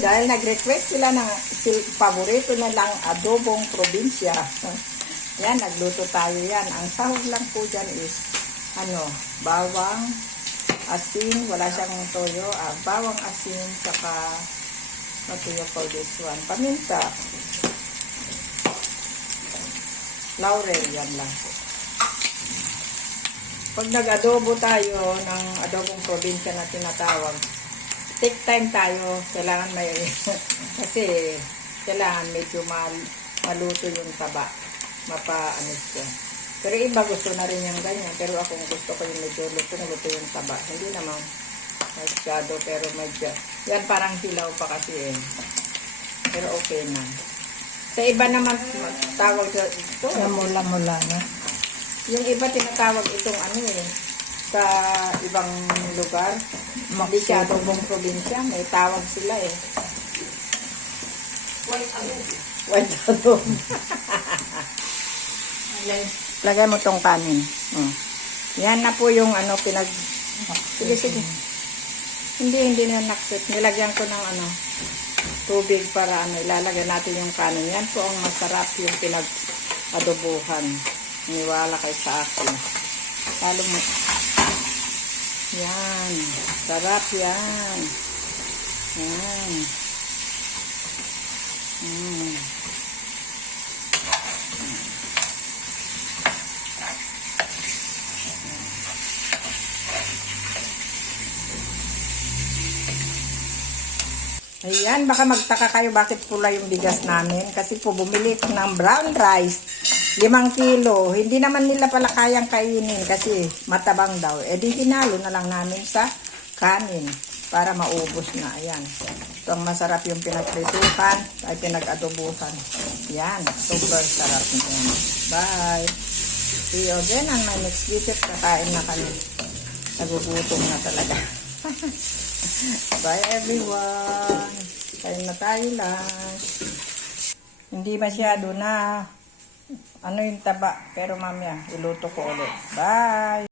Dahil nag-request sila ng paborito na lang adobong probinsya. Yan, nagluto tayo yan. Ang sahog lang po dyan is, bawang, asin, wala siyang toyo, bawang asin, saka, what do you call this one? Paminta. Laurel, yan lang po. Pag nag-adobo tayo ng adobong probinsya na tinatawag, take time tayo. Kailangan may, kasi kailangan medyo maluto yung taba. Mapa-anis ko. Pero iba gusto na rin yung ganyan. Pero ako gusto ko yung medyo lutong-luto yung taba. Hindi naman masyado, pero medyo. Yan parang hilaw pa kasi eh. Pero okay na. Sa iba naman tawag ito. Mula-mula na. Yung iba tinatawag itong sa ibang lugar. Hindi siya adobong probinsya. May tawag sila eh. White adobo. White adobo. Lagay mo tong kanin. Yan na po yung sige. Hindi na naksit. Nilagyan ko ng tubig para ilalagay natin yung kanin. Yan po ang masarap yung pinag-adobuhan. Niwala kayo sa akin. Talo mo. Yan. Sarap yan. Yan. Ayan, baka magtaka kayo bakit pula yung bigas namin. Kasi po bumili ng brown rice, 5 kilo. Hindi naman nila pala kayang kainin kasi matabang daw. E di hinalo na lang namin sa kanin para maubos na. Ayan. Ito ang masarap yung pinagpritukan ay pinag-adobuhan. Ayan, super sarap niyan. Bye! See you again on my next video. Kakain na kami. Nagugutom na talaga. Bye everyone. Kain na tayo lunch. Hindi masyado na yung taba. Pero mamaya iluto ko ulit. Bye.